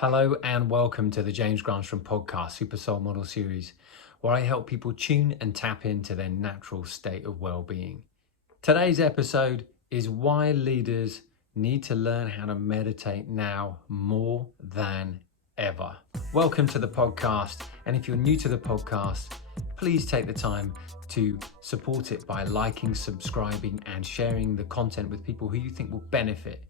Hello and welcome to the Granström podcast Super Soul Model series, where I help people tune and tap into their natural state of well-being. Today's episode is why leaders need to learn how to meditate now more than ever. Welcome to the podcast, and if you're new to the podcast, please take the time to support it by liking, subscribing and sharing the content with people who you think will benefit.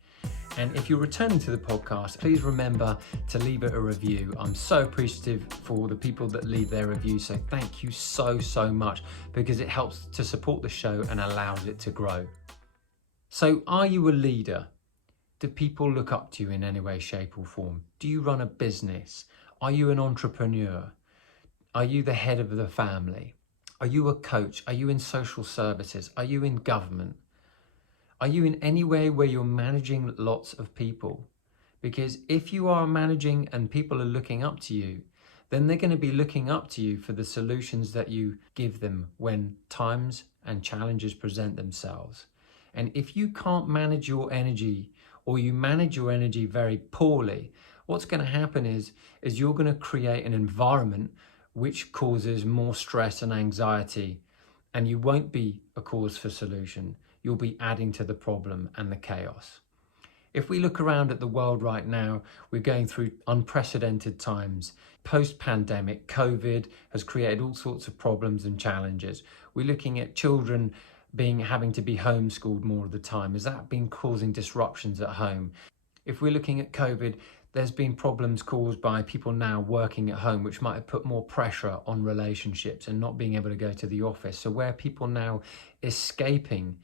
And if you're returning to the podcast, please remember to leave it a review. I'm so appreciative for the people that leave their reviews. So thank you so much, because it helps to support the show and allows it to grow. So are you a leader? Do people look up to you in any way, shape or form? Do you run a business? Are you an entrepreneur? Are you the head of the family? Are you a coach? Are you in social services? Are you in government? Are you in any way where you're managing lots of people? Because if you are managing and people are looking up to you, then they're going to be looking up to you for the solutions that you give them when times and challenges present themselves. And if you can't manage your energy, or you manage your energy very poorly, what's going to happen is you're going to create an environment which causes more stress and anxiety, and you won't be a cause for solution. You'll be adding to the problem and the chaos. If we look around at the world right now, we're going through unprecedented times. Post-pandemic, COVID has created all sorts of problems and challenges. We're looking at children having to be homeschooled more of the time. Has that been causing disruptions at home? If we're looking at COVID, there's been problems caused by people now working at home, which might have put more pressure on relationships and not being able to go to the office. So where people now escaping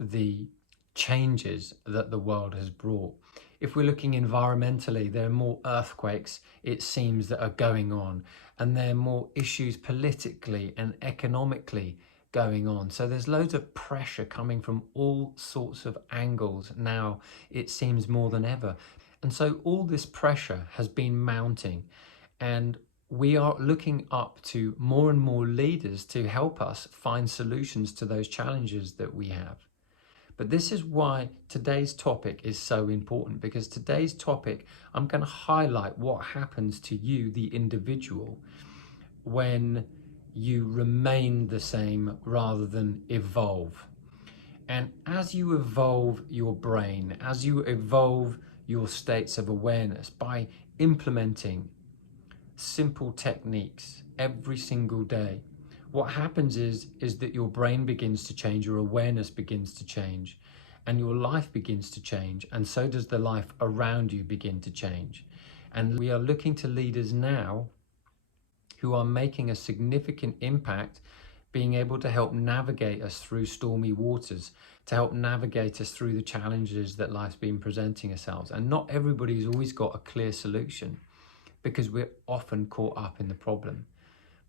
the changes that the world has brought. If we're looking environmentally, there are more earthquakes, it seems, that are going on, and there are more issues politically and economically going on. So there's loads of pressure coming from all sorts of angles now, it seems, more than ever. And so all this pressure has been mounting, and we are looking up to more and more leaders to help us find solutions to those challenges that we have. But this is why today's topic is so important, because today's topic, I'm going to highlight what happens to you, the individual, when you remain the same rather than evolve. And as you evolve your brain, as you evolve your states of awareness by implementing simple techniques every single day, what happens is that your brain begins to change, your awareness begins to change, and your life begins to change, and so does the life around you begin to change. And we are looking to leaders now who are making a significant impact, being able to help navigate us through stormy waters, to help navigate us through the challenges that life's been presenting ourselves. And not everybody's always got a clear solution, because we're often caught up in the problem.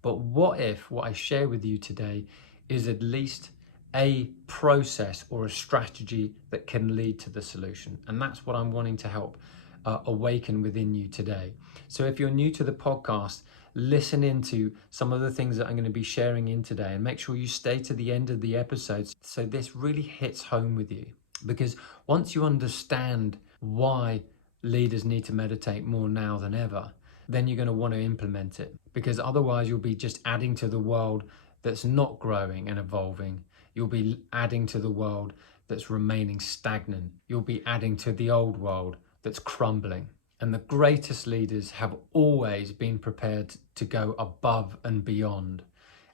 But what if what I share with you today is at least a process or a strategy that can lead to the solution? And that's what I'm wanting to help awaken within you today. So if you're new to the podcast, listen into some of the things that I'm going to be sharing in today, and make sure you stay to the end of the episodes so this really hits home with you. Because once you understand why leaders need to meditate more now than ever, then you're going to want to implement it, because otherwise you'll be just adding to the world that's not growing and evolving. You'll be adding to the world that's remaining stagnant. You'll be adding to the old world that's crumbling. And the greatest leaders have always been prepared to go above and beyond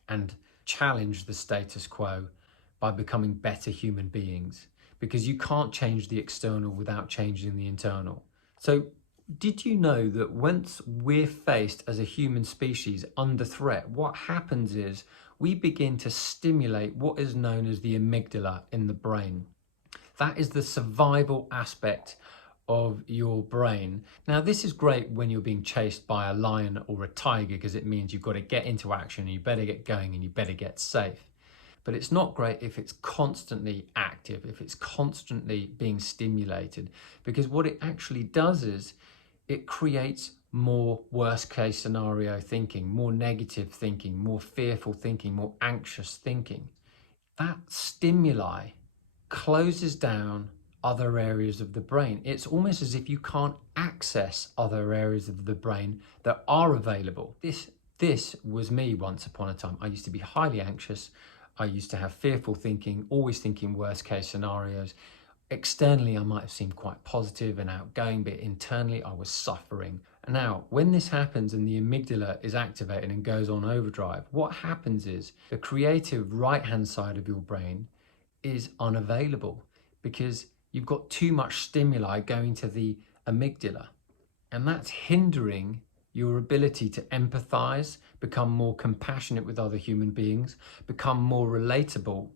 and challenge the status quo by becoming better human beings, because you can't change the external without changing the internal. So did you know that once we're faced as a human species under threat, what happens is we begin to stimulate what is known as the amygdala in the brain. That is the survival aspect of your brain. Now, this is great when you're being chased by a lion or a tiger, because it means you've got to get into action and you better get going and you better get safe. But it's not great if it's constantly active, if it's constantly being stimulated, because what it actually does is it creates more worst case scenario thinking, more negative thinking, more fearful thinking, more anxious thinking. That stimuli closes down other areas of the brain. It's almost as if you can't access other areas of the brain that are available. This was me once upon a time. I used to be highly anxious. I used to have fearful thinking, always thinking worst case scenarios. Externally, I might have seemed quite positive and outgoing, but internally I was suffering. Now, when this happens and the amygdala is activated and goes on overdrive, what happens is the creative right-hand side of your brain is unavailable because you've got too much stimuli going to the amygdala, and that's hindering your ability to empathize, become more compassionate with other human beings, become more relatable.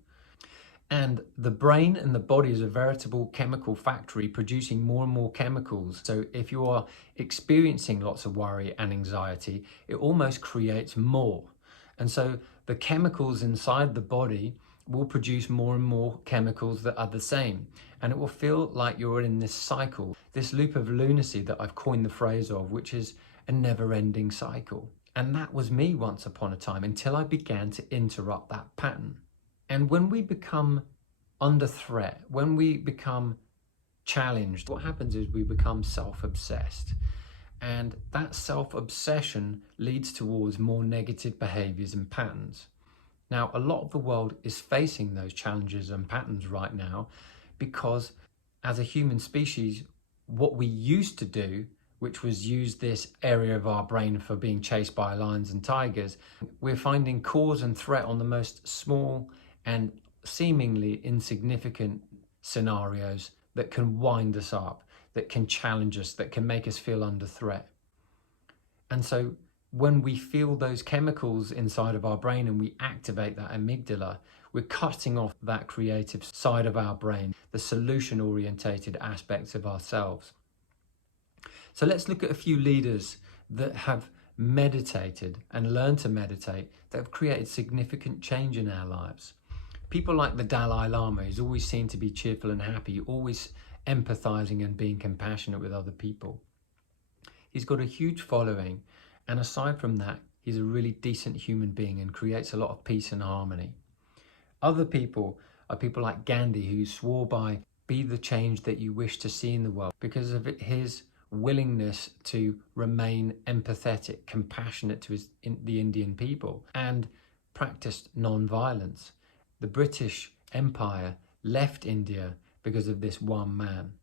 And the brain and the body is a veritable chemical factory producing more and more chemicals. So if you are experiencing lots of worry and anxiety, it almost creates more. And so the chemicals inside the body will produce more and more chemicals that are the same. And it will feel like you're in this cycle, this loop of lunacy that I've coined the phrase of, which is a never-ending cycle. And that was me once upon a time until I began to interrupt that pattern. And when we become under threat, when we become challenged, what happens is we become self-obsessed. And that self-obsession leads towards more negative behaviors and patterns. Now, a lot of the world is facing those challenges and patterns right now because as a human species, what we used to do, which was use this area of our brain for being chased by lions and tigers, we're finding cause and threat on the most small and seemingly insignificant scenarios that can wind us up, that can challenge us, that can make us feel under threat. And so when we feel those chemicals inside of our brain and we activate that amygdala, we're cutting off that creative side of our brain, the solution-orientated aspects of ourselves. So let's look at a few leaders that have meditated and learned to meditate that have created significant change in our lives. People like the Dalai Lama, who's always seen to be cheerful and happy, always empathizing and being compassionate with other people. He's got a huge following, and aside from that, he's a really decent human being and creates a lot of peace and harmony. Other people are people like Gandhi, who swore by be the change that you wish to see in the world because of his willingness to remain empathetic, compassionate to the Indian people, and practiced non-violence. The British Empire left India because of this one man.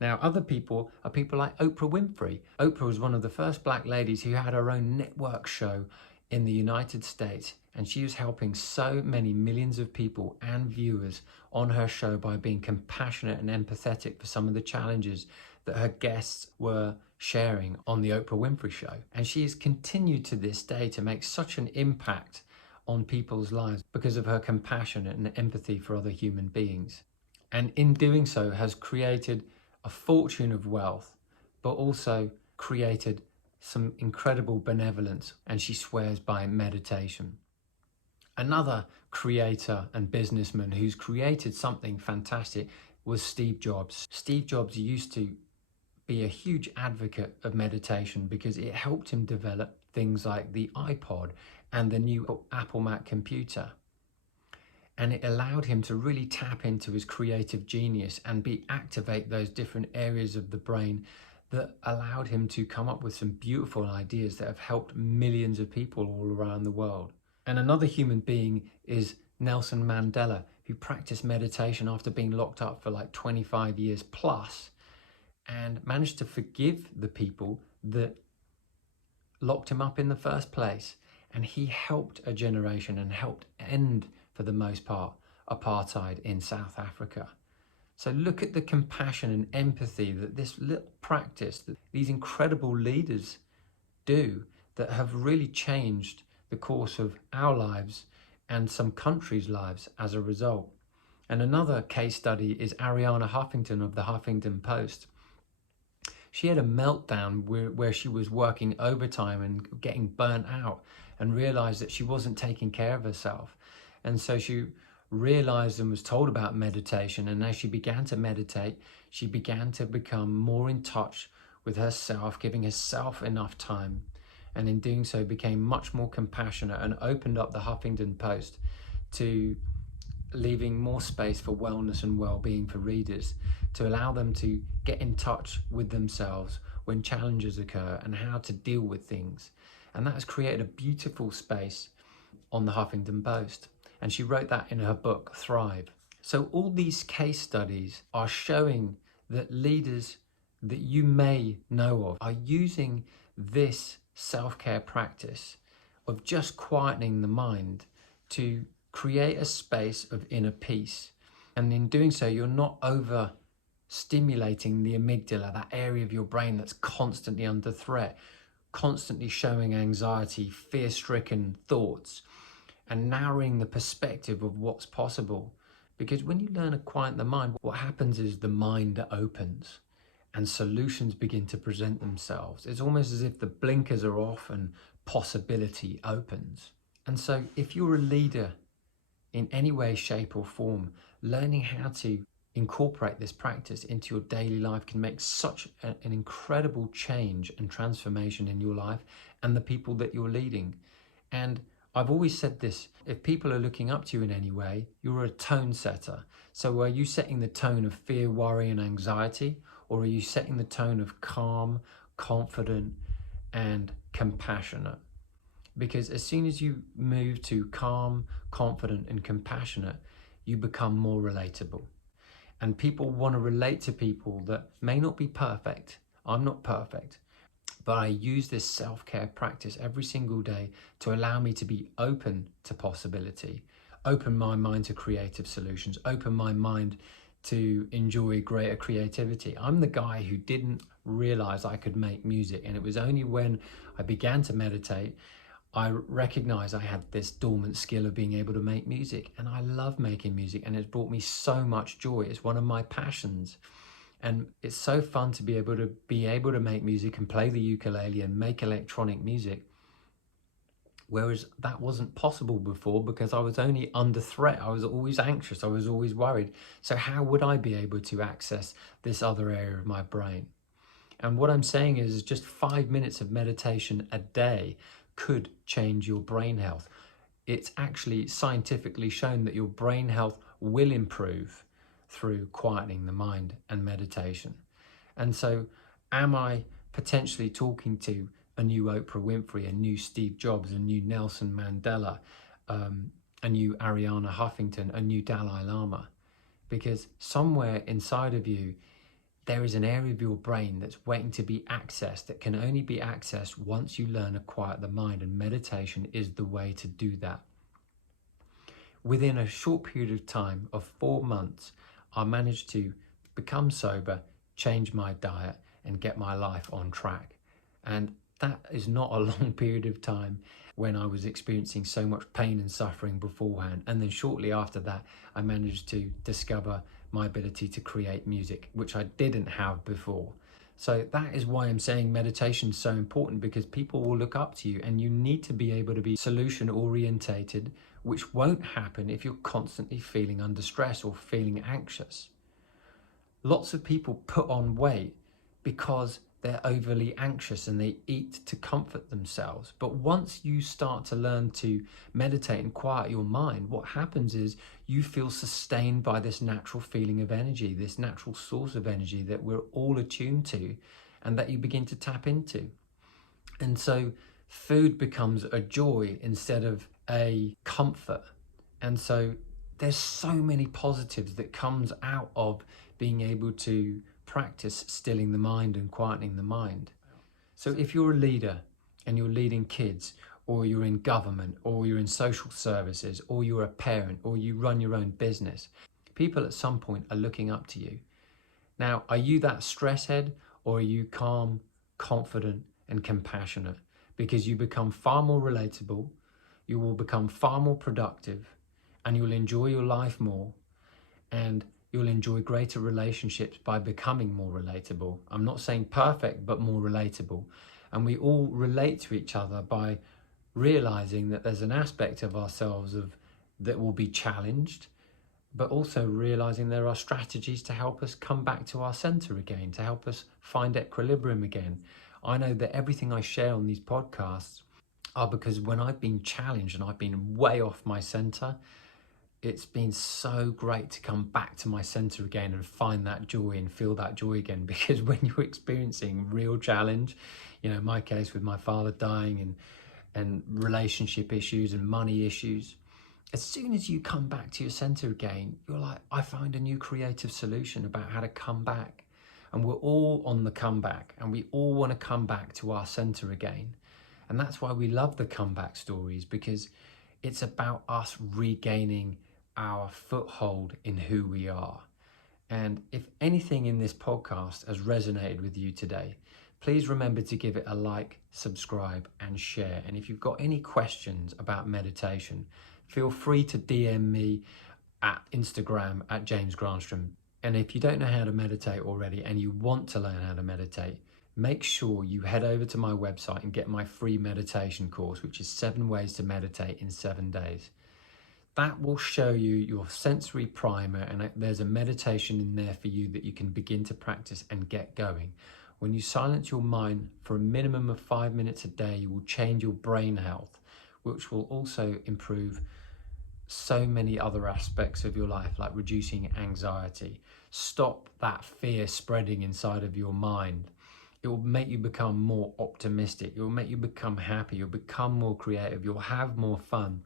Now, other people are people like Oprah Winfrey. Oprah was one of the first black ladies who had her own network show in the United States, and she was helping so many millions of people and viewers on her show by being compassionate and empathetic for some of the challenges that her guests were sharing on the Oprah Winfrey Show. And she has continued to this day to make such an impact on people's lives because of her compassion and empathy for other human beings. And in doing so has created a fortune of wealth, but also created some incredible benevolence, and she swears by meditation. Another creator and businessman who's created something fantastic was Steve Jobs. Steve Jobs used to be a huge advocate of meditation because it helped him develop things like the iPod and the new Apple Mac computer. And it allowed him to really tap into his creative genius and activate those different areas of the brain that allowed him to come up with some beautiful ideas that have helped millions of people all around the world. And another human being is Nelson Mandela, who practiced meditation after being locked up for like 25 years plus and managed to forgive the people that locked him up in the first place. And he helped a generation and helped end, for the most part, apartheid in South Africa. So look at the compassion and empathy that this little practice, that these incredible leaders do, that have really changed the course of our lives and some countries' lives as a result. And another case study is Ariana Huffington of the Huffington Post. She had a meltdown where she was working overtime and getting burnt out and realized that she wasn't taking care of herself. And so she realized and was told about meditation. And as she began to meditate, she began to become more in touch with herself, giving herself enough time. And in doing so, became much more compassionate and opened up the Huffington Post to leaving more space for wellness and well-being for readers, to allow them to get in touch with themselves when challenges occur and how to deal with things. And that has created a beautiful space on the Huffington Post. And she wrote that in her book, Thrive. So all these case studies are showing that leaders that you may know of are using this self-care practice of just quietening the mind to create a space of inner peace. And in doing so, you're not over stimulating the amygdala, that area of your brain that's constantly under threat, constantly showing anxiety, fear-stricken thoughts, and narrowing the perspective of what's possible. Because when you learn to quiet the mind, what happens is the mind opens and solutions begin to present themselves. It's almost as if the blinkers are off and possibility opens. And so if you're a leader in any way, shape or form, learning how to incorporate this practice into your daily life can make such an incredible change and transformation in your life and the people that you're leading. And I've always said this, if people are looking up to you in any way, you're a tone setter. So are you setting the tone of fear, worry and anxiety? Or are you setting the tone of calm, confident and compassionate? Because as soon as you move to calm, confident and compassionate, you become more relatable. And people want to relate to people that may not be perfect. I'm not perfect. But I use this self-care practice every single day to allow me to be open to possibility, open my mind to creative solutions, open my mind to enjoy greater creativity. I'm the guy who didn't realize I could make music, and it was only when I began to meditate I recognized I had this dormant skill of being able to make music, and I love making music, and it's brought me so much joy. It's one of my passions. And it's so fun to be able to make music and play the ukulele and make electronic music. Whereas that wasn't possible before because I was only under threat. I was always anxious. I was always worried. So how would I be able to access this other area of my brain? And what I'm saying is just 5 minutes of meditation a day could change your brain health. It's actually scientifically shown that your brain health will improve through quietening the mind and meditation. And so am I potentially talking to a new Oprah Winfrey, a new Steve Jobs, a new Nelson Mandela, a new Ariana Huffington, a new Dalai Lama? Because somewhere inside of you, there is an area of your brain that's waiting to be accessed, that can only be accessed once you learn to quiet the mind, and meditation is the way to do that. Within a short period of time of 4 months, I managed to become sober, change my diet and get my life on track. And that is not a long period of time when I was experiencing so much pain and suffering beforehand. And then shortly after that, I managed to discover my ability to create music, which I didn't have before. So that is why I'm saying meditation is so important, because people will look up to you and you need to be able to be solution orientated, which won't happen if you're constantly feeling under stress or feeling anxious. Lots of people put on weight because they're overly anxious and they eat to comfort themselves. But once you start to learn to meditate and quiet your mind, what happens is you feel sustained by this natural feeling of energy, this natural source of energy that we're all attuned to and that you begin to tap into. And so food becomes a joy instead of a comfort. And so there's so many positives that comes out of being able to practice stilling the mind and quietening the mind. So if you're a leader and you're leading kids, or you're in government, or you're in social services, or you're a parent, or you run your own business, people at some point are looking up to you. Now, are you that stress head, or are you calm, confident, and compassionate? Because you become far more relatable, you will become far more productive, and you'll enjoy your life more, and you'll enjoy greater relationships by becoming more relatable. I'm not saying perfect, but more relatable. And we all relate to each other by realizing that there's an aspect of ourselves that will be challenged, but also realizing there are strategies to help us come back to our center again, to help us find equilibrium again. I know that everything I share on these podcasts are because when I've been challenged and I've been way off my center, it's been so great to come back to my center again and find that joy and feel that joy again. Because when you're experiencing real challenge, you know, in my case with my father dying and relationship issues and money issues, as soon as you come back to your center again, you're like, I find a new creative solution about how to come back. And we're all on the comeback, and we all want to come back to our center again. And that's why we love the comeback stories, because it's about us regaining our foothold in who we are. And if anything in this podcast has resonated with you today, please remember to give it a like, subscribe, and share. And if you've got any questions about meditation, feel free to DM me at Instagram at James Granström. And if you don't know how to meditate already and you want to learn how to meditate, make sure you head over to my website and get my free meditation course, which is 7 ways to meditate in 7 days. That will show you your sensory primer, and there's a meditation in there for you that you can begin to practice and get going. When you silence your mind for a minimum of 5 minutes a day, you will change your brain health, which will also improve so many other aspects of your life, like reducing anxiety. Stop that fear spreading inside of your mind. It will make you become more optimistic. It will make you become happy. You'll become more creative. You'll have more fun.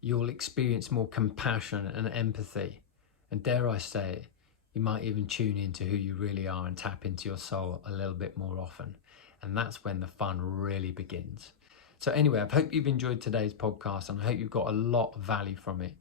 You'll experience more compassion and empathy. And dare I say it, you might even tune into who you really are and tap into your soul a little bit more often. And that's when the fun really begins. So anyway, I hope you've enjoyed today's podcast, and I hope you've got a lot of value from it.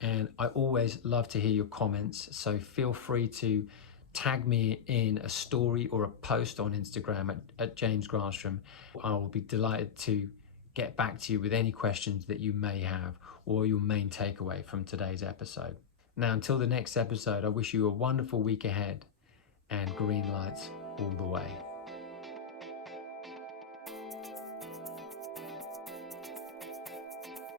And I always love to hear your comments. So feel free to tag me in a story or a post on Instagram at James Granström. I will be delighted to get back to you with any questions that you may have, or your main takeaway from today's episode. Now, until the next episode, I wish you a wonderful week ahead, and green lights all the way.